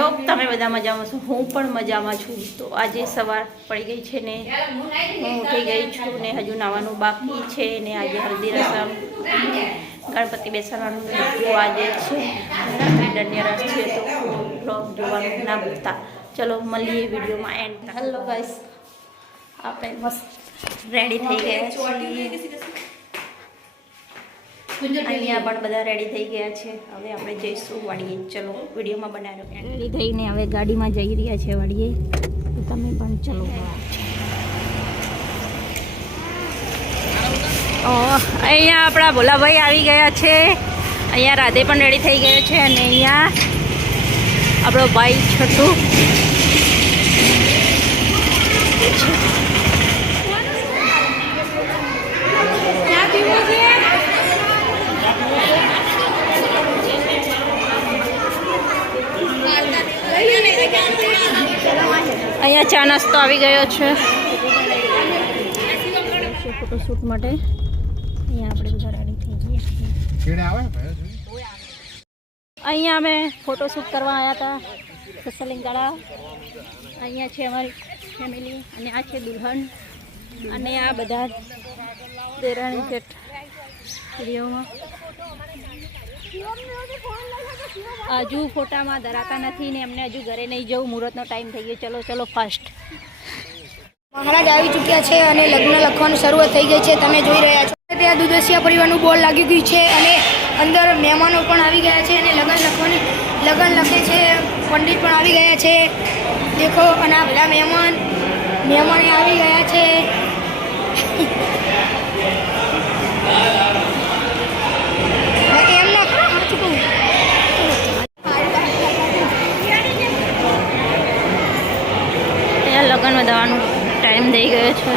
Hope તમે બધા મજામાં છો. હું પણ મજામાં છું. તો આજે સવાર પડી ગઈ છે ને હું ઉઠી ગઈ છું ને હજુ નાવાનું બાકી છે ને આજે હલ્દી રસમ ગણપતિ બેસાડવાનું બધું આજે છે. દંડિયા રસ છે તો બ્લોગ જોવાનું ના ભૂલતા. ચલો મળીએ વિડીયોમાં એન્ડ. હેલો ગાઈસ, આપણે મસ્ત રેડી થઈ ગયા છીએ. અહીંયા પણ બધા રેડી થઈ ગયા છે. હવે આપણે જઈશું વાડીએ. ચલો વિડીયોમાં બનાવ્યો. રેડી થઈને હવે ગાડીમાં જઈ રહ્યા છે વાડીએ. તમે પણ ચલો. અહીંયા આપણા ભોલાભાઈ આવી ગયા છે. અહીંયા રાધે પણ રેડી થઈ ગયો છે અને અહીંયા આપણો ભાઈ છોટુ અહીંયા ચા નાસ્તો આવી ગયો છે ફોટોશૂટ માટે. અહીંયા આપણે બધા રેડી થઈ ગયા. અહીંયા અમે ફોટોશૂટ કરવા આવ્યા હતા સસલિંગાળા. અહીંયા છે અમારી ફેમિલી અને આ છે દુલ્હન અને આ બધા દેરાણી જેઠ વિડીયોમાં. હજુ ફોટામાં ધરાતા નથી ને એમને હજુ ઘરે નહીં જવું. મુહૂર્તનો ટાઈમ થઈ ગયો. ચલો ચલો ફાસ્ટ. મહારાજ આવી ચૂક્યા છે અને લગ્ન લખવાની શરૂઆત થઈ ગઈ છે. તમે જોઈ રહ્યા છો ત્યાં દુધસિયા પરિવારનું બોર્ડ લાગી ગયું છે અને અંદર મહેમાનો પણ આવી ગયા છે અને લગ્ન લખે છે. પંડિત પણ આવી ગયા છે દેખો. અને આ બધા મહેમાન આવી ગયા છે. લગ્ન વધારવાનો ટાઈમ થઈ ગયો છે.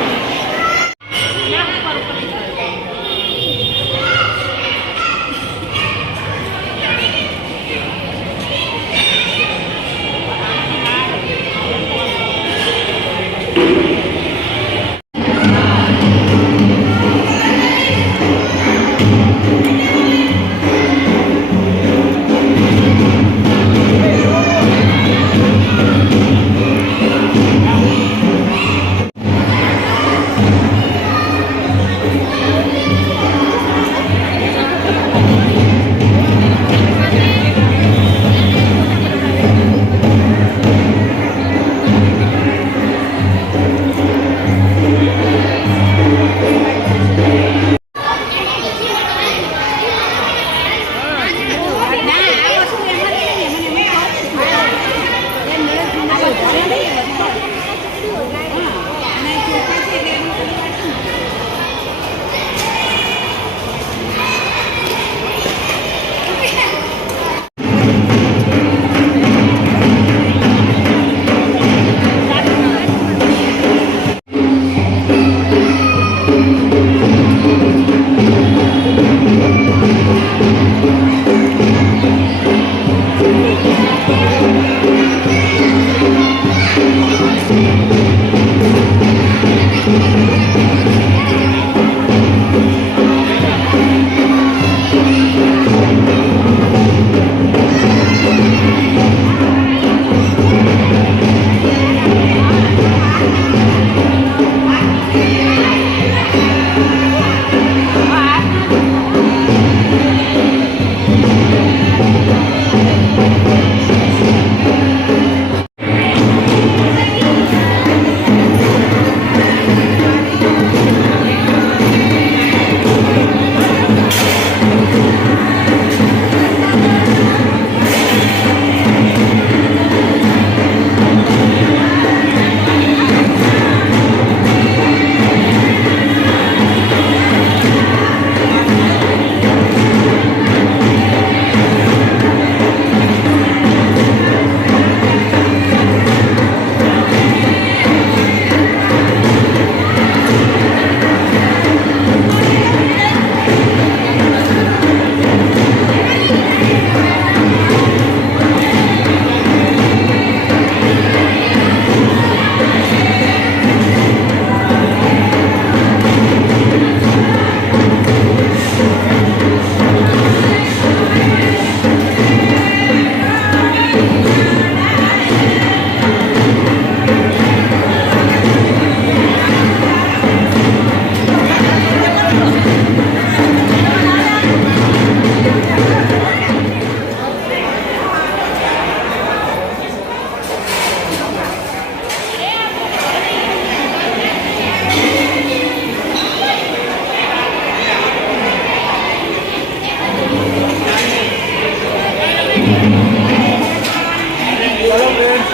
चलो फ्रेंड्स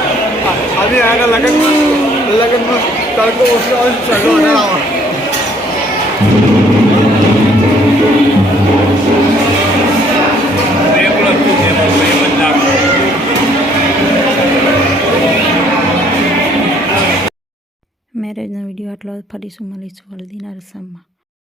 अभी आएगा लगन में कल को उससे और चलो ना મેરેજનો વિડીયો આટલો ફરીશું મળીશું હલ્દીના રસમમાં.